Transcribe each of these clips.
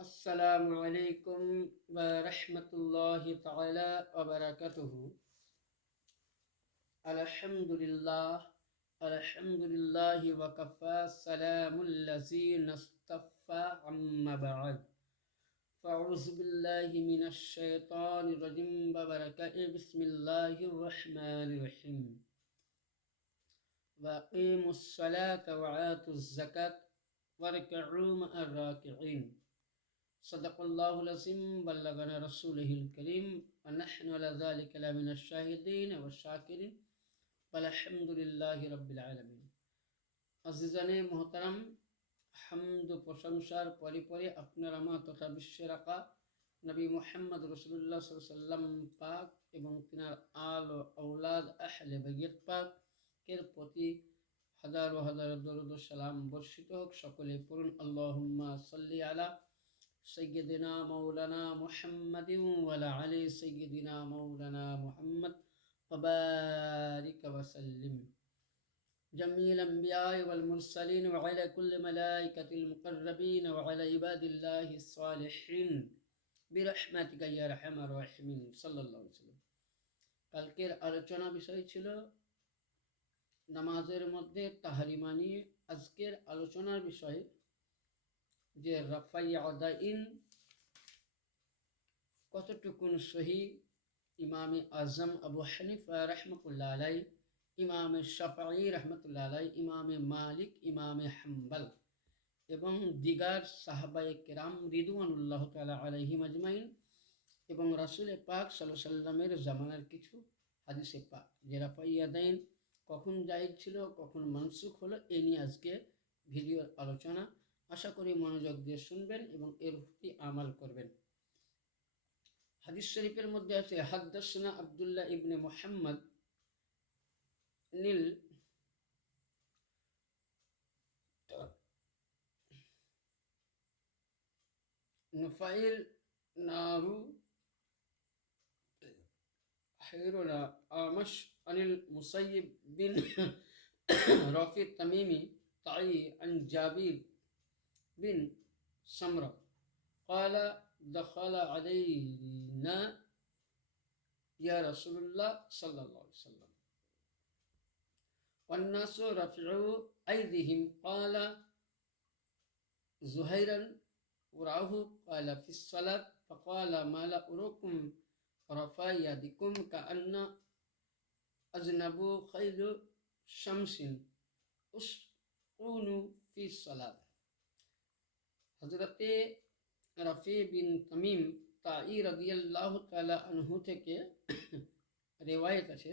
আসসালামু আলাইকুম ওয়া রাহমাতুল্লাহি তাআলা ওয়া বারাকাতুহু। আলহামদুলিল্লাহি ওয়া কাফা, সালামুল লাযিনা ইসতাফা, আম্মা বা'দ। ফাউযু বিল্লাহি মিনাশ শাইতানির রাজিম ওয়া বারাকাতুহু। বিসমিল্লাহির রহমানির রহিম। ওয়া আকিমুস সালাতা ওয়া আতুজ যাকাত ওয়ারকা'উ মা'ar রাকি'ইন। সদাকাল্লাহুল আযীম, বাল্লাগানা রাসূলুহুল কারীম, ওয়া নাহনু আলা যালিকা লামিনাশ শাহিদিন ওয়াশ শাকিরিন, আলহামদুলিল্লাহি রাব্বিল আলামিন। আজিজানে মুহতারাম, হামদ ও প্রশংসার পরে পরে আপনার আমার তথা বিশ্বের আকা নবী মুহাম্মদ রাসূলুল্লাহ সাল্লাল্লাহু আলাইহি ওয়াসাল্লাম পাক এবং তিনার আল ও আওলাদ আহলে বাইত পাক এর প্রতি হাজার হাজার দরুদ ও সালাম বর্ষিত হোক। সকলে পড়ুন আল্লাহুম্মা সাল্লি আলা সাইয়্যিদিনা মাওলানা মুহাম্মাদিন ওয়া আলা আলি সাইয়্যিদিনা মাওলানা মুহাম্মদ ওয়া বারিক ওয়া সাল্লিম। جميع الأنبياء والمرسلين وعلى كل ملائكة المقربين وعلى عباد الله الصالحين برحمتك يا أرحم الراحمين صلى الله عليه وسلم। কালকের আলোচনা বিষয় ছিল নামাজের মধ্যে তাহরিমা নিয়ে। আজকের আলোচনার বিষয় যে রাফাই আদাইন কতটুকুন সহি। ইমামে আজম আবু হানিফা রাহমাতুল্লাহ আলাই, ইমামে শাফঈ রাহমাতুল্লাহ আলাই, ইমামে মালিক, ইমামে হাম্বল এবং দিগার সাহাবায়ে কেরাম রিদওয়ানুল্লাহ তাআলা আলাইহিম আজমাইন এবং রাসূল পাক সাল্লাল্লাহু আলাইহি সাল্লামের জামানার কিছু হাদিসে পাক যে রাফাই আদাইন কখন জায়েজ ছিল, কখন মানসুখ হলো, এই নিয়ে আজকে ভিডিওর আলোচনা। আশা করি মনোযোগ দিয়ে শুনবেন এবং এর প্রতি আমাল করবেন। হাদিস শরীফের মধ্যে আছে, হাদদাসনা আব্দুল্লাহ ইবনে মুহাম্মদ নীল নুফাইল নারু হাইরুনা আমাশ আনিল মুসাইয়িব বিন রাফি তামিমি তাই আন জাবির বিন সামরা قال دخل علينا يا رسول الله صلى الله عليه وسلم والناس رفعوا أيديهم قال زهيرا وراه قال في الصلاة فقال ما لا أراكم رفع يدكم كأن أذنبوا خيل شمس أسقونوا في الصلاة। হযরতে রাফি বিন তামিম তাই রাদিয়াল্লাহু তাআলা আনহু থেকে রিওয়ায়াত আছে,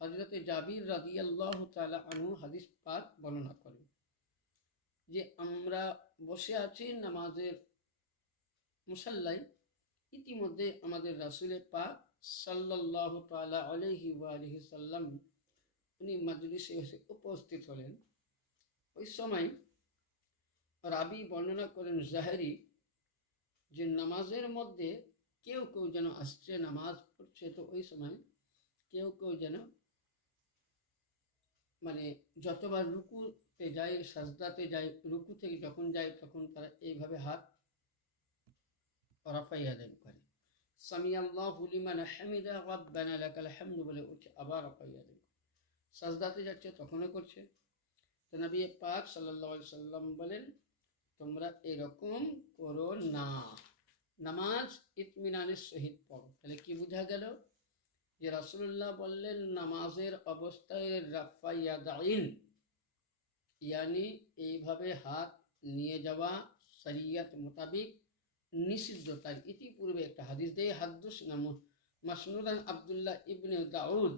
হযরতে জাবির রাদিয়াল্লাহু তাআলা আনহু হাদিস পাক বর্ণনা করেন যে আমরা বসে আছি নামাজের মুসাল্লায়, ইতিমধ্যে আমাদের রাসূলে পাক সাল্লাল্লাহু তাআলা আলাইহি ওয়া আলিহি সাল্লাম উনি মাজলিসে এসে উপস্থিত হলেন। ওই সময় রাবি বর্ণনা করেন জাহেরি যে নামাজের মধ্যে কেউ কেউ যেন আসছে, নামাজ পড়ছে, তো ওই সময় কেউ কেউ যেন মানে যতবার রুকুতে যায়, সাজদাতে যায়, রুকু থেকে যখন যায় তখন তারা এইভাবে হাত রাফাইয়া দেন করে, সামিআল্লাহু লিমান হামিদা রাব্বানা লাকাল হামদু বলে উঠে আবার রাফাইয়া দেন। সাজদাতে যাচ্ছে তখনও করছে। তো নবী পাক সাল্লাল্লাহু আলাইহি সাল্লাম বলেন, তোমরা এরকম করো না, নামাজ ইতমিনানের সহিত পড়ো। তাহলে কি বোঝা গেল যে রাসূলুল্লাহ বললেন নামাজের অবস্থায় রাফাইয়া দাইন ইয়ানি এইভাবে হাত নিয়ে যাওয়া শরীয়ত মোতাবিক নিষিদ্ধ। তাই ইতিপূর্বে একটা হাদিস দেয়, হাদদাসনা মাসনুদান আব্দুল্লাহ ইবনে দাউদ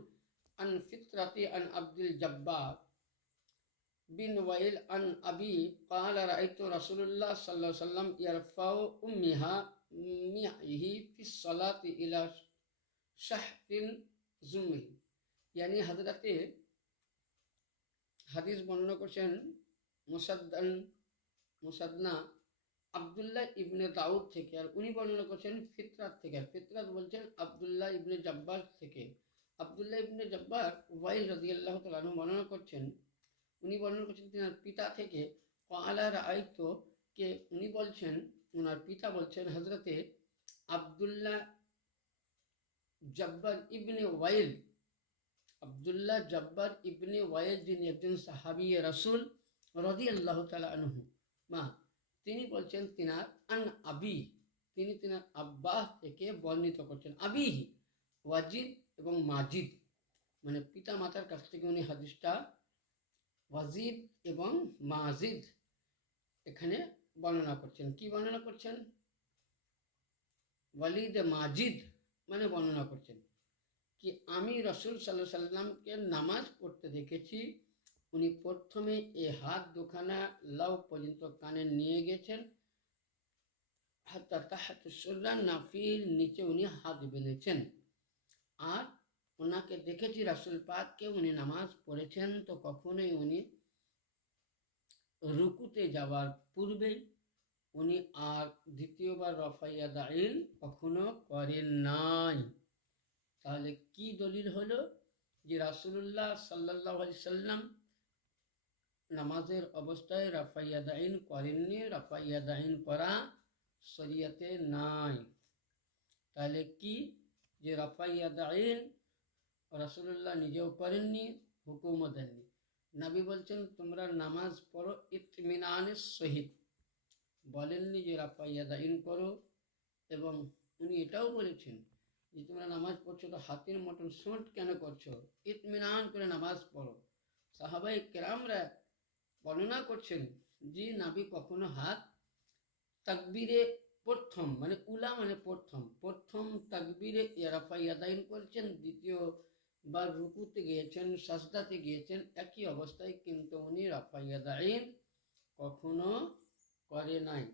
আন ফিতরাতি আন আব্দুল জব্বার বিন ওয়াইল আন আবি قال رأيت رسول الله صلى الله عليه وسلم يرفع أمها মিহি ফি الصلاة إلى شحط زمه। यानी হযরতে হাদিস বর্ণনা করছেন মুসাদ্দনা আব্দুল্লাহ ইবনে দাউদ থেকে, আর উনি বর্ণনা করছেন ফিতরাত থেকে। আর ফিতরাত বলছেন আব্দুল্লাহ ইবনে জব্বার থেকে। আব্দুল্লাহ ইবনে জব্বার ওয়াইল রাদিয়াল্লাহু তাআলা আনহু বর্ণনা করছেন, উনি বর্ণনা করছেন তিনার পিতা থেকে ক্বালা রাআইতু, কে উনি বলছেন, ওনার পিতা বলছেন হযরতে আব্দুল্লাহ জব্বার ইবনে ওয়াইল, আব্দুল্লাহ জব্বার ইবনে ওয়াইল যিনি একজন সাহাবী রাসূল রাদিয়াল্লাহু তাআলা আনহু মা, তিনি বলছেন তিনার আন আবি, তিনি তিনার আব্বা থেকে বর্ণিত করছেন। আবিহি ওয়াজিদ এবং মাজিদ, মানে পিতা মাতার কাছ থেকে উনি হাদিসটা ওয়াজিদ এবং মাজিদ এখানে বর্ণনা করছেন। কি বর্ণনা করছেন? ওয়ালিদ মাজিদ মানে বর্ণনা করছেন কি আমি রাসূল সাল্লাল্লাহু আলাইহি সাল্লামকে নামাজ পড়তে দেখেছি, উনি প্রথমে এই হাত দুখানা লাউ পর্যন্ত কানে নিয়ে গেছেন, হাত্তা তাহাতু সুররান, নাফির নিচে উনি হাত বেঁধেছেন। আর ওনাকে দেখেছি রাসূল পাককে উনি নামাজ পড়েছেন তো কখনোই উনি রুকুতে যাওয়ার পূর্বে উনি আর দ্বিতীয়বার রফাইয়া দাইন কখনো করেন নাই। তাহলে কি দলিল হলো যে রাসূলুল্লাহ সাল্লাল্লাহু আলাইহি সাল্লাম নামাজের অবস্থায় রাফাইয়া দাইন করেননি, রাফাইয়া দাইন করা শরীয়তে নাই। তাহলে কি যে রাফাইয়া দাইন রাসূলুল্লাহ নিজেও করেননি, হুকুমও দেননি। নবী বলছেন তোমরা নামাজ পড়ো ইতমিনানের সহিত, বলেননি যে রাফাইয়া দাইন করো। এবং উনি এটাও বলেছেন যে তোমরা নামাজ পড়ছো তো হাতের মতন সোট কেন করছো, ইতমিনান করে নামাজ পড়ো। সাহাবায়ে কেরামরা বর্ণনা করছেন যে নবী কখনো হাত তাকবীরে প্রথম মানে উলা মানে প্রথম তাকবীরে রাফাইয়া দাইন করেছেন, দ্বিতীয় বা রুকুতে গিয়েছেন, সাজদাতে গিয়েছেন, একই অবস্থায় কিন্তু উনি রাফাইয়া দাইন কখনো করে নাই।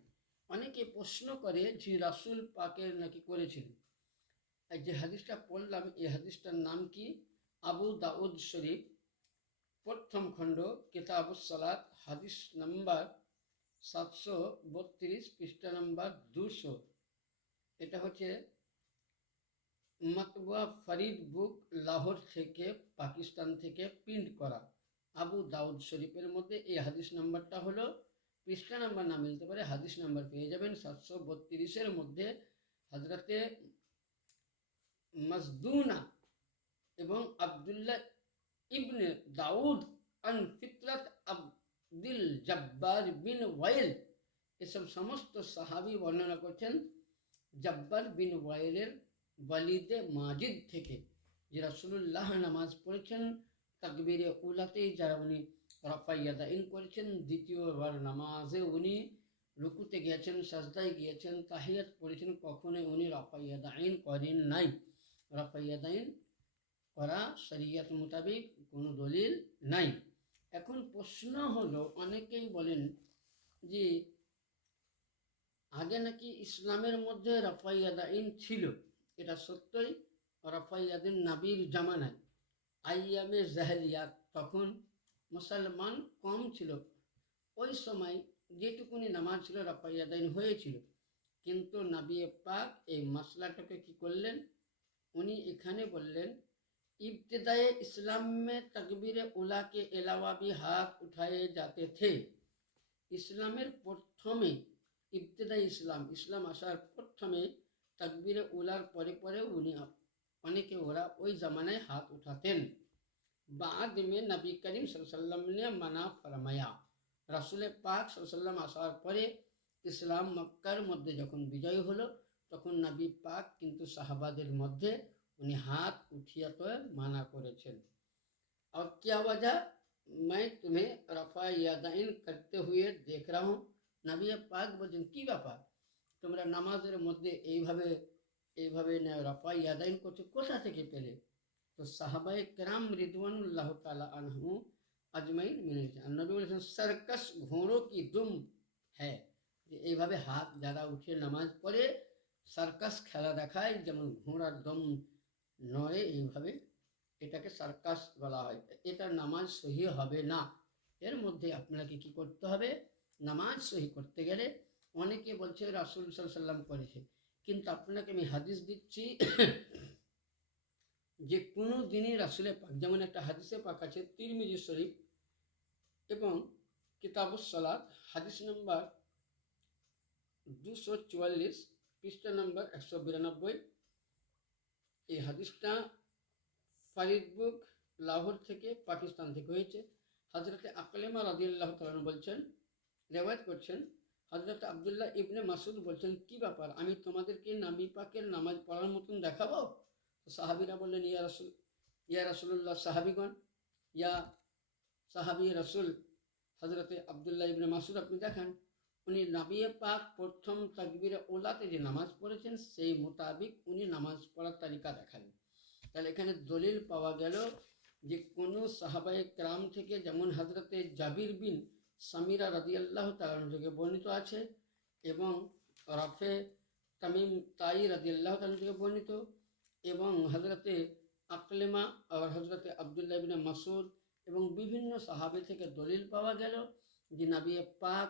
অনেকে প্রশ্ন করে যে রাসূল পাকের নাকি করেছিলেন। যে হাদিসটা পড়লাম এই হাদিসটার নাম কি? আবু দাউদ শরীফ প্রথম খণ্ড কিতাবুস সালাত, হাদিস নাম্বার 732, পৃষ্ঠা নাম্বার 200। এটা হচ্ছে মাতবুয়া ফরিদ বুক, লাহোর থেকে, পাকিস্তান থেকে প্রিন্ট করা আবু দাউদ শরীফের মধ্যে এই হাদিস নাম্বারটা হলো, পৃষ্ঠা নাম্বার না মিলতে পারে, হাদিস নাম্বার পেয়ে যাবেন 732-এর মধ্যে। হযরতে মাজদুনা এবং আব্দুল্লাহ ইবনে দাউদ আন ফিতরাত আব্দুল জব্বার বিন ওয়াইল, এসব সমস্ত সাহাবী বর্ণনা করছেন জব্বার বিন ওয়াইলের ওয়ালিদে মাজিদ থেকে যে রাসূলুল্লাহ নামাজ পড়েছেন তাকবীরে উলাতেই যারা উনি রাফাইয়া দাইন করেছেন, দ্বিতীয়বার নামাজে উনি রুকুতে গিয়েছেন, সাজদায় গিয়েছেন, তাহিয়াত পড়েছেন, কখনোই উনি রাফাইয়া দাইন করেন নাই। রাফাইয়া দাইন করা শরীয়ত মোতাবেক কোনো দলিল নাই। এখন প্রশ্ন হলো, অনেকেই বলেন যে আগে নাকি ইসলামের মধ্যে রাফাইয়া দাইন ছিল, এটা সত্যই। রাফাইয়া দাইন নবীর জামানায় আইয়ামে জাহেলিয়াত, তখন মুসলমান কম ছিল, ওই সময় যেটুকুনি নামাজ ছিল রাফাইয়া দাইন হয়েছিল। কিন্তু নবী পাক এই মশলাটাকে কি করলেন, উনি এখানে বললেন इब्तिदाए इस्लाम में तकबीर उला के अलावा भी हाथ उठाए जाते थे। ইসলামের প্রথমে ইবতিদাই ইসলাম আসার প্রথমে তাকবীরে উলার পরে পরে উনি অনেকে ওরা ওই জামানায় হাত উঠাতেন। बाद में नबी करीम सल्लल्लाहु अलैहि वसल्लम ने मना फरमाया, রাসূল পাক সাল্লাল্লাহু আলাইহি ওয়াসাল্লাম আসার পরে ইসলাম মক্কার মধ্যে যখন বিজয় হলো তখন নবী পাক কিন্তু সাহাবাদের মধ্যে उन्हें हाथ उठिया तो माना करेছেন। और क्या वजह, मैं तुम्हें रफा यादाइन करते हुए देख रहा हूँ। नबी पाक বলেন কি ব্যাপার, তোমরা নামাজের মধ্যে এইভাবে রফা ইয়াদাইন করছো, কোথা থেকে পেলে? তো সাহাবায়ে কেরাম রিদওয়ানুল্লাহ তাআলা আনহু আজমাইন মেনেছেন। নবী বলেছেন সার্কাস ঘোড়ো কি দুম হ্যাঁ, যে এইভাবে হাত যারা উঠে নামাজ পড়ে সার্কাস খেলা দেখায়, যেমন ঘোড়ার দম নড়ে, এইভাবে এটাকে সার্কাস বলা হয়। এটা নামাজ সহি হবে না। এর মধ্যে আপনাকে কি করতে হবে, নামাজ সহি করতে গেলে অনেকে বলছে রাসূল সাল্লাল্লাহু আলাইহি ওয়াসাল্লাম করেছে, কিন্তু আপনাকে আমি হাদিস দিচ্ছি যে কোনো দিনই রাসূলে পাক, যেমন একটা হাদিসে পাক আছে তিরমিজি শরীফ এবং কিতাবুস সালাত, হাদিস নম্বর 244, পৃষ্ঠা নম্বর 192। এই হাদিসটা ফরিদবুক, লাহোর থেকে, পাকিস্তান থেকে হয়েছে। হজরতে আকলেমা রাদিয়াল্লাহু তাআলা বলছেন, রেওয়ায়াত করছেন, হজরত আব্দুল্লাহ ইবনে মাসুদ বলছেন, কি ব্যাপার, আমি তোমাদেরকে নবী পাকের নামাজ পড়ার মতন দেখাবো? তো সাহাবীরা বললেন, ইয়া রাসূলুল্লাহ, সাহাবীগণ, ইয়া সাহাবী রাসূল হজরতে আব্দুল্লাহ ইবনে মাসুদ আপনি দেখান। উনি নবী পাক প্রথম তাকবীরে ওলাতে যে নামাজ পড়েছেন সেই মোতাবিক উনি নামাজ পড়ার তালিকা দেখালেন। তাহলে এখানে দলিল পাওয়া গেল যে কোনো সাহাবায়ে কেরাম থেকে, যেমন হজরতে জাবির বিন সামিরা রাদিয়াল্লাহু তাআলা থেকে বর্ণিত আছে, এবং রাফে তামিম তাই রাদিয়াল্লাহু তাআলা থেকে বর্ণিত, এবং হজরতে আকলেমা আর হজরতে আব্দুল্লাহ ইবনে মাসুদ এবং বিভিন্ন সাহাবী থেকে দলিল পাওয়া গেল যে নবী পাক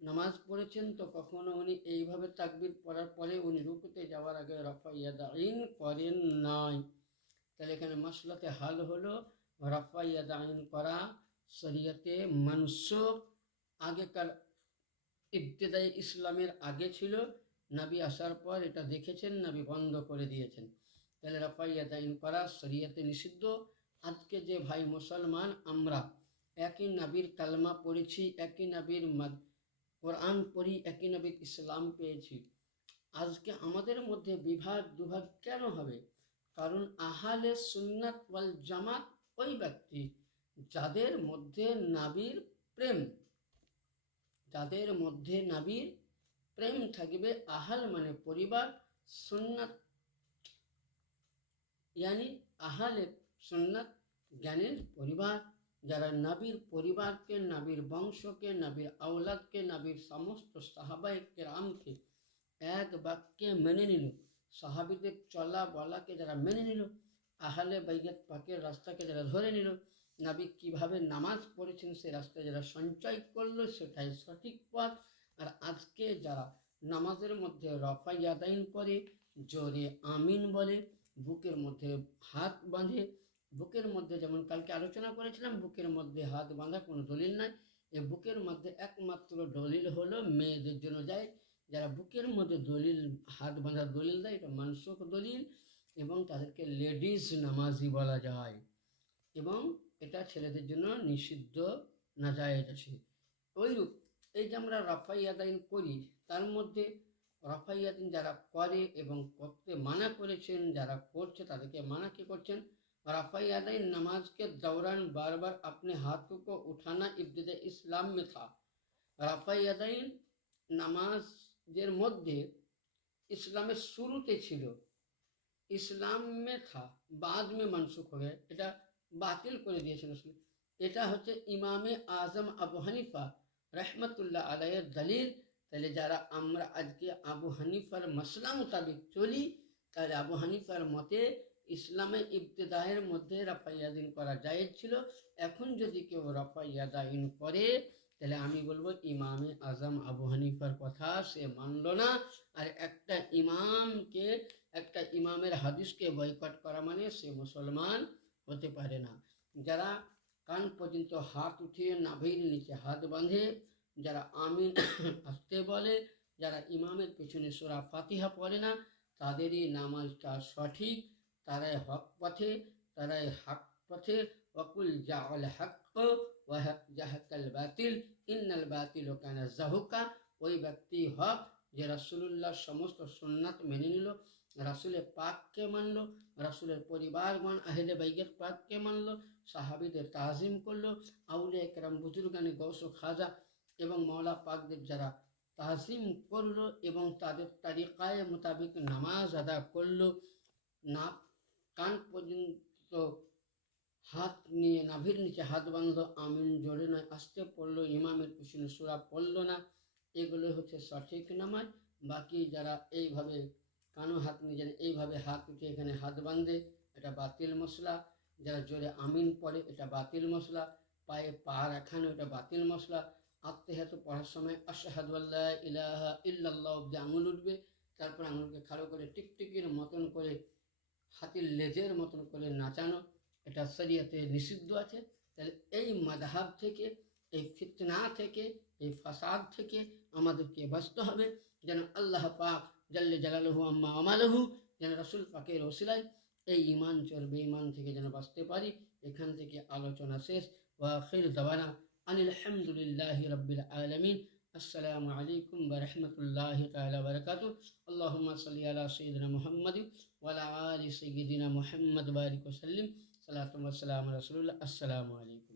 নামাজ পড়েছেন তো কখনো উনি এইভাবে তাকবীর পড়ার পরে উনি রুকুতে যাওয়ার আগে রাফা ইয়াদাইন করেন নাই। তাহলে এখানে মাসলাতে হাল হলো রাফা ইয়াদাইন করা শরীয়তে মানসুখ, আগেকার ইবতেদাই ইসলামের আগে ছিল, নবী আসার পর এটা দেখেছেন, নবী বন্ধ করে দিয়েছেন। তাহলে রাফা ইয়াদাইন করা শরীয়তে নিষিদ্ধ। আজকে যে ভাই মুসলমান আমরা একই নবীর কালমা পড়েছি, একই নবীর কোরআন পড়ি, একই নবীর ইসলাম পেয়েছি, আজকে আমাদের মধ্যে বিভাগ দুভাগ কেন হবে? কারণ আহলে সুন্নাত ওয়াল জামাত ওই ব্যক্তি যাদের মধ্যে নবীর প্রেম, যাদের মধ্যে নবীর প্রেম থাকবে। আহাল মানে পরিবার, সুন্নাত ইয়ানি আহলে সুন্নাত জ্ঞানের পরিবার, যারা নবীর পরিবারকে, নবীর বংশকে, নবীর আওলাদকে, নবীর সমস্ত সাহাবায়ে কেরামকে এক বাক্যে মেনে নিল, সাহাবীদের চলা বলাকে যারা মেনে নিল, আহলে বাইত পাকের রাস্তাকে যারা ধরে নিল, নবী কিভাবে নামাজ পড়েছেন সেই রাস্তায় যারা সঞ্চয় করলো, সেটাই সঠিক পথ। আর আজকে যারা নামাজের মধ্যে রাফা ইয়াদাইন করে, জোরে আমিন বলে, বুকের মধ্যে হাত বাঁধে, বুকের মধ্যে, যেমন কালকে আলোচনা করেছিলাম, বুকের মধ্যে হাত বাঁধা কোনো দলিল নাই। এই বুকের মধ্যে একমাত্র দলিল হলো মেয়েদের জন্য যায়, যারা বুকের মধ্যে দলিল, হাত বাঁধার দলিল দেয়, এটা মানসুখ দলিল, এবং তাদেরকে লেডিস নামাজি বলা যায়, এবং এটা ছেলেদের জন্য নিষিদ্ধ, নাজায়েজ আছে। ওইরূপ এই যে আমরা রাফা ইয়াদাইন করি, তার মধ্যে রাফা ইয়াদাইন যারা করে এবং করতে মানা করেছেন, যারা করছে তাদেরকে মানা কি করছেন? रफ़ा यादैन नमाज के दौरान बार बार अपने हाथों को उठाना इब्तिदा इस्लाम में था। रफ़ा यादैन নামাজের মধ্যে ইসলামের শুরুতে ছিল, ইসলামে থা, বাদ মে মনসুখ হয়ে এটা বাতিল করে দিয়েছেন আসলে। এটা হচ্ছে ইমামে আজম আবু হানিফা রহমতুল্লাহ আলাইয়ের দলিল। তাহলে যারা আমরা আজকে আবু হানিফার মসলা মোতাবিক চলি, তাহলে আবু হানিফার মতে ইসলামে ইবতেদায়ের মধ্যে রাফা ইয়াদাইন করা জায়েজ ছিল। এখন যদি কেউ রাফা ইয়াদাইন করে, তাহলে আমি বলবো ইমামে আজম আবু হানিফার কথা সে মানল না। আর একটা ইমামকে, একটা ইমামের হাদিসকে বয়কট করা মানে সে মুসলমান হতে পারে না। যারা কান পর্যন্ত হাত উঠিয়ে নাভির নিচে হাত বাঁধে, যারা আমিন আসতে বলে, যারা ইমামের পেছনে সূরা ফাতিহা পড়ে না, তাদেরই নামাজটা সঠিক, তারাই হক পথে, তারাই হক পথে। ওয়াকুল জাআল হক ওয়া জাহাকাল বাতিল ইন্নাল বাতিল কানা যাহুকা। ওই ব্যক্তি হক যে রাসূলুল্লাহ সমস্ত সুন্নাত মেনে নিল, রাসূলের পাককে মানল, রাসূলের পরিবারগণ আহলে বাইত পাককে মানল, সাহাবীদের তাজিম করলো, আউলিয়া কেরাম বুজুর্গানি গৌস খাজা এবং মাওলা পাকদের যারা তাজিম করলো এবং তাদের তারিকায় মোতাবিক নামাজ আদা করলো, না কান পর্যন্ত হাত নিয়ে নাভির নিচে হাত বাঁধলো, আমিন জোরে নয় আস্তে পড়লো, ইমামের পিছনে সূরা পড়লো না, এগুলো হচ্ছে সঠিক নামাজ। বাকি যারা এইভাবে কানো হাত নিয়ে এইভাবে হাত উঠে এখানে হাত বাঁধে, এটা বাতিল মশলা। যারা জোরে আমিন পড়ে, এটা বাতিল মশলা। পায়ে পা রাখানো, এটা বাতিল মশলা। আত্মহাত পড়ার সময় আশহাদু আল্লা ইলাহা ইল্লাল্লাহ অব্দি আঙুল উঠবে, তারপর আঙুলকে খাড়ো করে টিকটিকির মতন করে, হাতির লেজের মতন করে নাচানো, এটা শরীয়তে নিষিদ্ধ আছে। তাহলে এই মাযহাব থেকে, এই ফিতনা থেকে, এই ফাসাদ থেকে আমাদেরকে বাঁচতে হবে, যেন আল্লাহ পাক জাল্লে জালালুহু আম্মা আমালুহু, যেন রাসূল পাকের ওসিলায় এই ঈমান চলবে, ঈমান থেকে যেন বাঁচতে পারি। এখান থেকে আলোচনা শেষ। ওয়া আখির দাওয়ানা আনিল হামদুলিল্লাহি রাব্বিল আলামিন। আসসালামু আলাইকুম ওয়া রাহমাতুল্লাহি তাআলা ওয়া বারাকাতুহু। আল্লাহুম্মা সাল্লি আলা সাইয়্যিদিনা মুহাম্মাদিন ওয়া আলা আলি সাইয়্যিদিনা মুহাম্মাদ ওয়া বারিক ওয়া সাল্লিম। সালাতু ওয়া সালামু আলা রাসূলিল্লাহ। আসসালামু আলাইকুম।